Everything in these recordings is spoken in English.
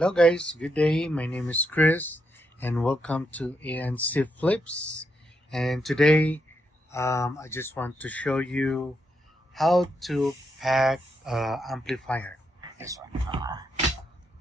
Hello guys, good day. My name is Chris and welcome to ANC Flips. And today I just want to show you how to pack amplifier.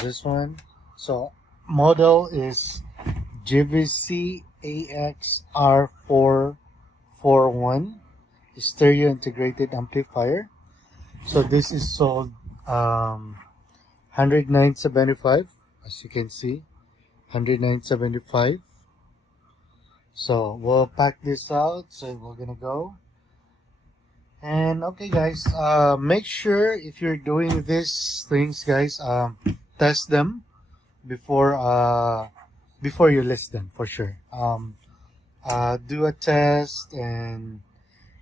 This one. So model is JVC AXR441 stereo integrated amplifier. So this is sold 109.75, as you can see, 109.75. So we'll pack this out. So we're gonna go. And okay, guys, make sure if you're doing these things, guys, test them before you list them for sure. Do a test, and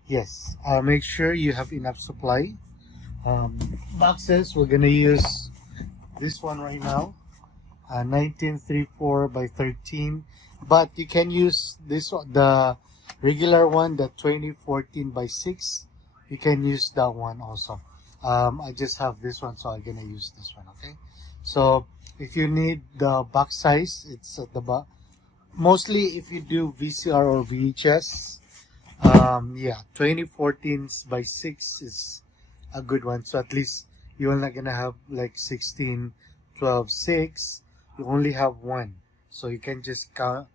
yes, make sure you have enough supply. Boxes, we're gonna use this one right now, 1934 by 13, but you can use this one, the regular one, the 2014 by 6. You can use that one also. I just have this one, so I'm gonna use this one. Okay, so if you need the box size, it's at the back. Mostly if you do VCR or VHS, yeah, 2014 by 6 is a good one. So at least you're not gonna have like 16, 12, 6. You only have one, so you can just put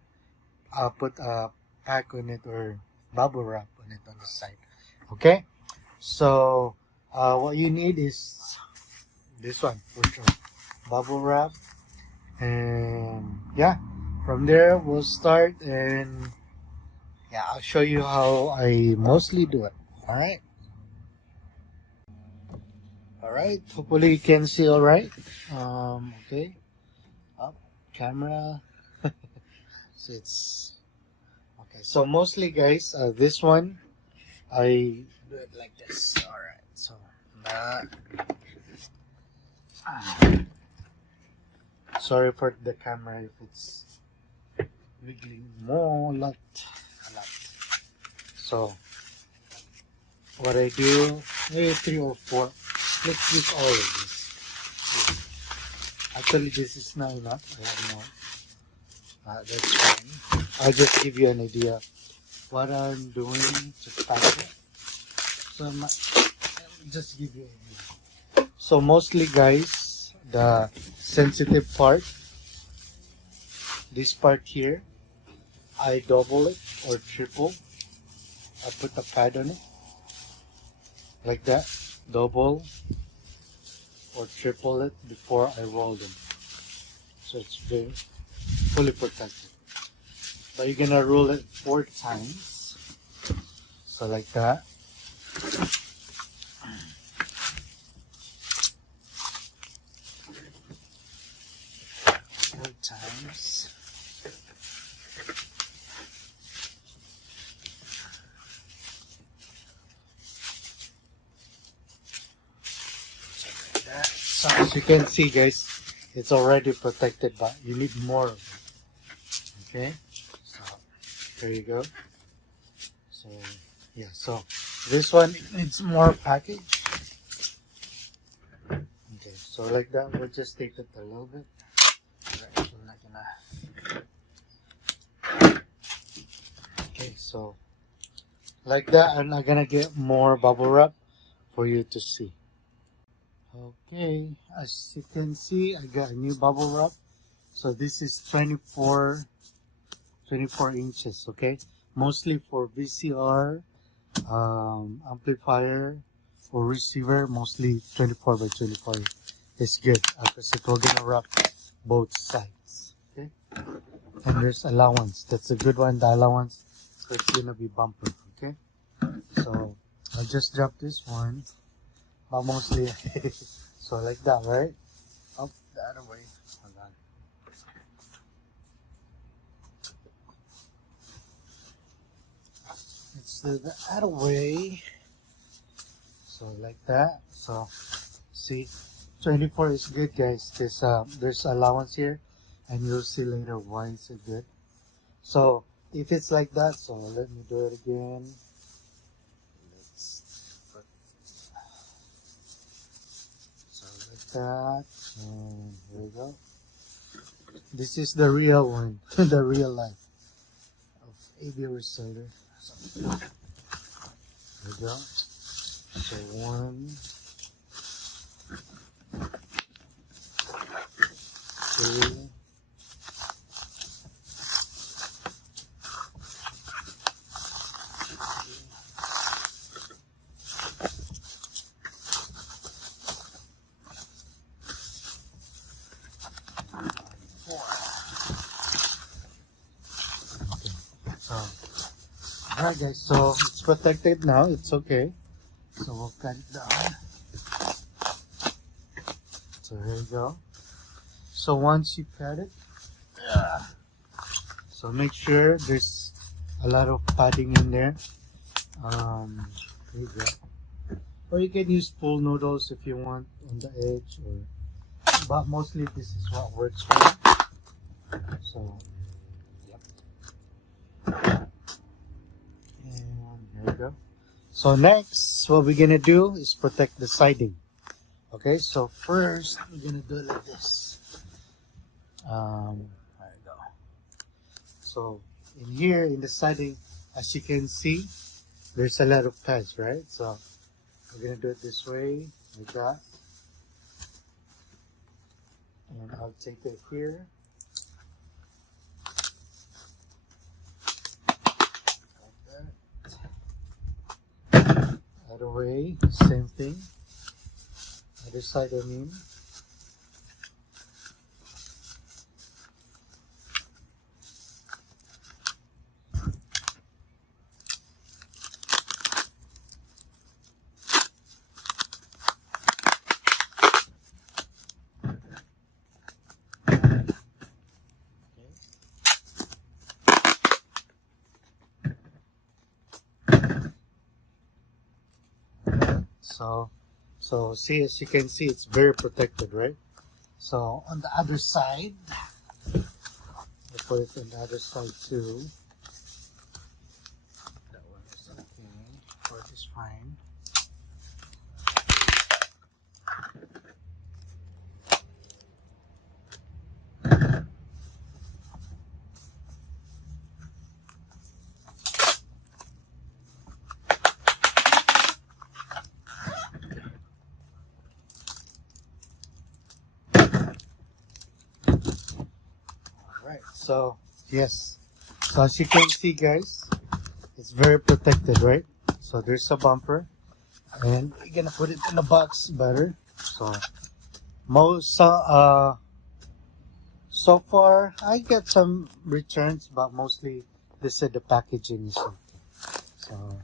a pack on it or bubble wrap on it on the side. Okay, so what you need is this one for sure, bubble wrap. And yeah, from there we'll start, and yeah, I'll show you how I mostly do it. Alright, hopefully you can see alright. Okay, up, camera. So it's okay. So mostly, guys, this one I do it like this. Alright, so sorry for the camera if it's wiggling more a lot. So what I do, maybe 3 or 4. Let's use all of this. Actually, this is not enough. I have more. That's fine. I'll just give you an idea what I'm doing to pack it. So I'll just give you an idea. So mostly, guys, the sensitive part, this part here, I double it or triple. I put a pad on it like that. Double or triple it before I roll them, so it's very fully protected. But you're gonna roll it 4 times, so like that. 4 times. So as you can see, guys, it's already protected, but you need more of it. Okay, so there you go. So yeah, so this one needs more package. Okay, so like that, we'll just take it a little bit. Alright, we're not gonna. Okay, so like that, I'm not gonna get more bubble wrap for you to see. Okay, as you can see, I got a new bubble wrap. So this is 24 inches. Okay, mostly for VCR, amplifier or receiver. Mostly 24 by 24 is good because it will gonna wrap both sides. Okay, and there's allowance. That's a good one. The allowance, so it's gonna be bumper. Okay, so I'll just drop this one. But mostly, so like that, right? Up the other way. Hold on. It's the other way. So like that. So see, 24 is good, guys. There's allowance here, and you'll see later why it's so good. So if it's like that, so let me do it again. That, and here we go. This is the real one, the real life of AV reseller. So, there we go. So 1, 2, 4. Okay. So, alright guys, so it's protected now, it's okay. So we'll cut it down. So here you go. So once you cut it, so make sure there's a lot of padding in there. There you go. Or you can use pool noodles if you want on the edge, but mostly this is what works for me. So, yep. And there you go. So next, what we're gonna do is protect the siding. Okay, so first we're gonna do it like this. There you go. So in here in the siding, as you can see, there's a lot of pads, right? So we're gonna do it this way, like that. And I'll take it here. Like that. Other way, same thing. Other side, I mean. So see, as you can see, it's very protected, right? So on the other side, we'll put it on the other side too. That one is okay. Port is fine. So yes, so as you can see guys, it's very protected, right? So there's a bumper, and we're gonna put it in the box better. So most so far I get some returns, but mostly they said the packaging is okay. So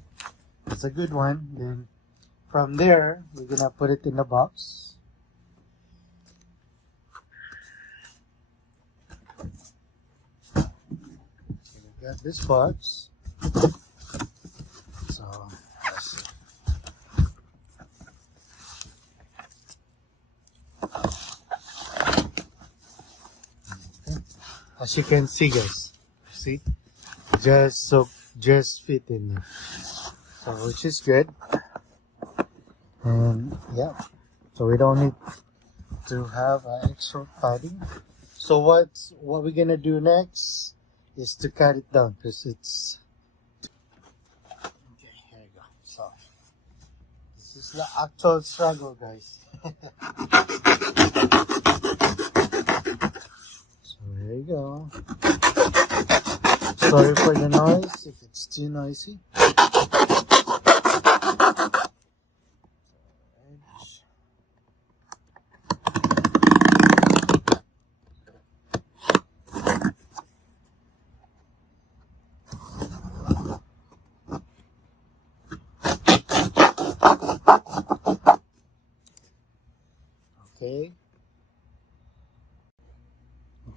it's a good one. Then from there we're gonna put it in the box. Got this box. So let's see. Okay. As you can see guys, see, just fit in there. So which is good. And yeah, so we don't need to have extra padding. So what we're gonna do next is to cut it down, because it's okay. Here you go. So this is the actual struggle, guys. So here you go. Sorry for the noise if it's too noisy.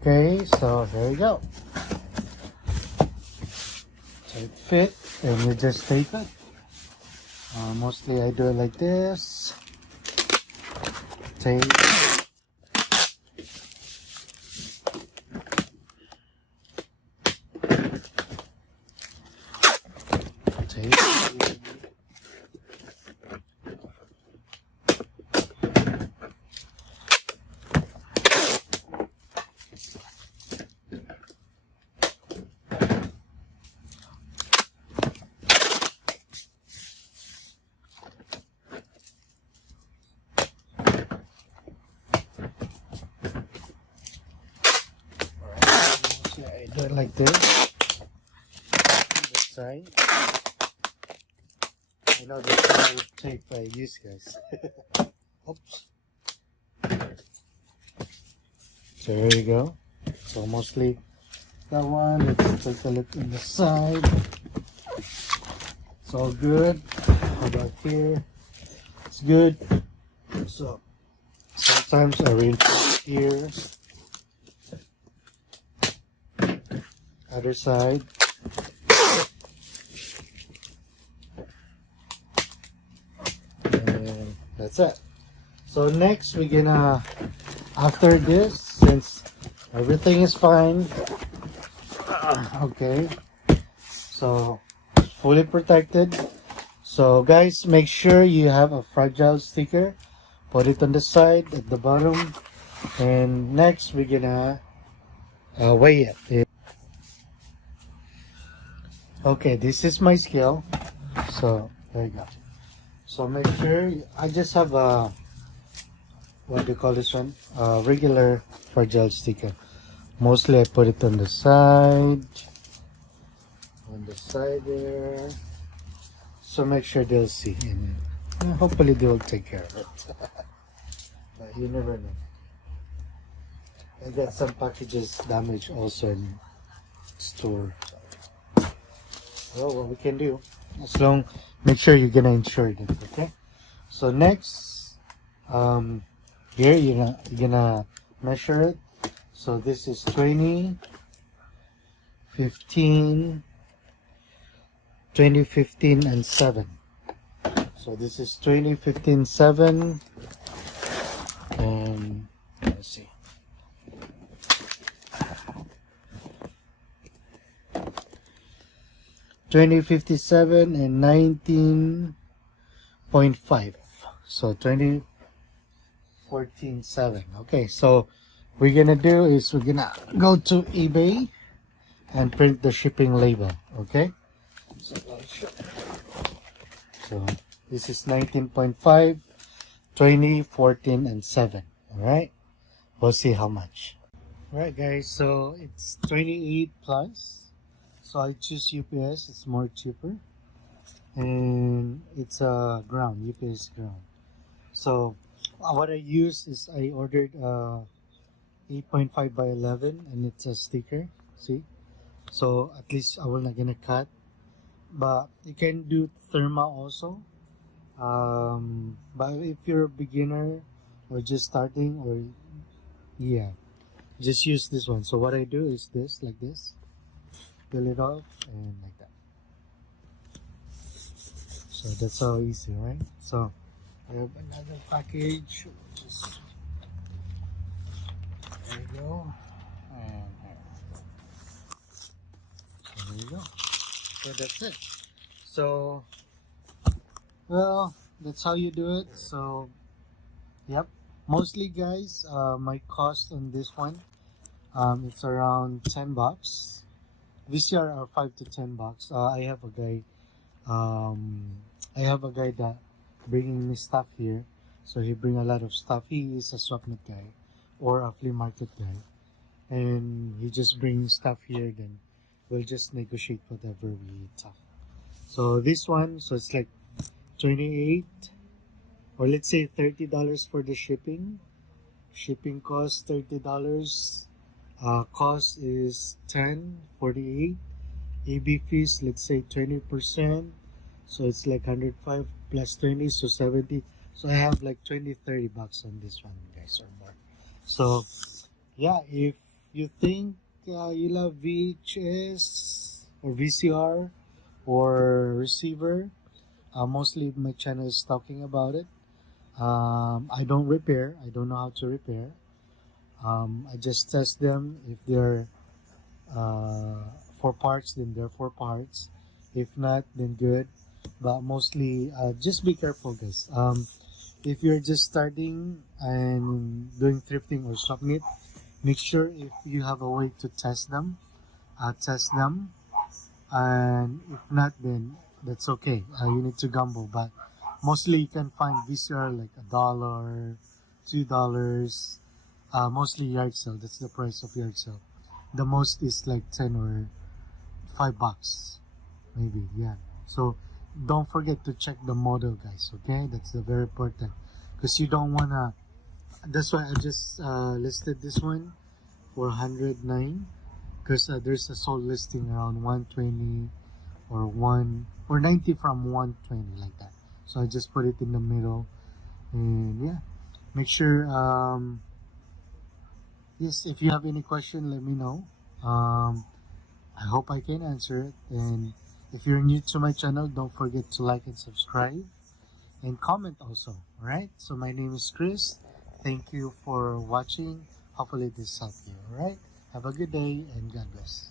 Okay, so here you go. So it fit, and you just tape it. Mostly I do it like this. Tape. Tape. this. This side. I know this is a lot of tape I use, guys. Oops. So there you go. So mostly that one. Let's take a look in the side. It's all good. How about here? It's good. So sometimes I reinforce here. Other side. And that's it. So next we're gonna, after this, since everything is fine, okay, so fully protected. So guys, make sure you have a fragile sticker. Put it on the side at the bottom. And next we're gonna weigh it. Okay, this is my scale. So there you go. So make sure, I just have a, what do you call this one? Regular fragile sticker. Mostly I put it on the side. On the side there. So make sure they'll see. And hopefully they'll take care of it. But you never know. I got some packages damaged also in store. Well, what we can do, as long, make sure you're gonna insure it, okay? So next, here you're gonna measure it. So this is 20, 15, 20, 15, and 7. So this is 20, 15, 7, and let's see. 2057 and 19.5. So 2014.7. Okay, so we're gonna do is we're gonna go to eBay and print the shipping label. Okay, so this is 19.5, 20, 14, and 7. All right, we'll see how much. All right, guys, so it's 28 plus. So I choose UPS, it's more cheaper, and it's a ground, UPS ground. So what I use is I ordered 8.5 by 11, and it's a sticker, see? So at least I will not gonna cut, but you can do therma also. But if you're a beginner or just starting, or yeah, just use this one. So what I do is this, like this. Peel it off and like that. So that's how easy, right? So I have another package. Just, there you go. And here. So there you go. So that's it. So, well, that's how you do it. So, yep. Mostly, guys, my cost on this one, it's around $10. VCR are 5 to 10 bucks. I have a guy that bringing me stuff here, so he bring a lot of stuff. He is a swapnet guy or a flea market guy, and he just brings stuff here, then we'll just negotiate whatever we talk. So this one, so it's like 28, or let's say $30 for the shipping cost $30. Cost is $10.48. AB fees, let's say 20%, so it's like 105 plus 20, so 70. So I have like 20-30 bucks on this one, guys, or more. So yeah, if you think you love VHS or VCR or receiver, mostly my channel is talking about it. I don't repair. I don't know how to repair. I just test them. If they're 4 parts, then they're 4 parts. If not, then good. But mostly, just be careful, guys. If you're just starting and doing thrifting or swapmeet, make sure if you have a way to test them, and if not, then that's okay. You need to gamble, but mostly you can find VCR like $1, $2. Mostly yard sale. That's the price of yard sale. the most is like 10 or $5 maybe. Yeah, so don't forget to check the model, guys. Okay, that's the very important, because you don't wanna. That's why I just listed this one for 109, because there's a sold listing around 120 or 90 from 120, like that. So I just put it in the middle. And yeah, make sure yes, if you have any question, let me know. I hope I can answer it. And if you're new to my channel, don't forget to like and subscribe and comment also. All right, so my name is Chris. Thank you for watching. Hopefully this helped you. All right, have a good day and God bless.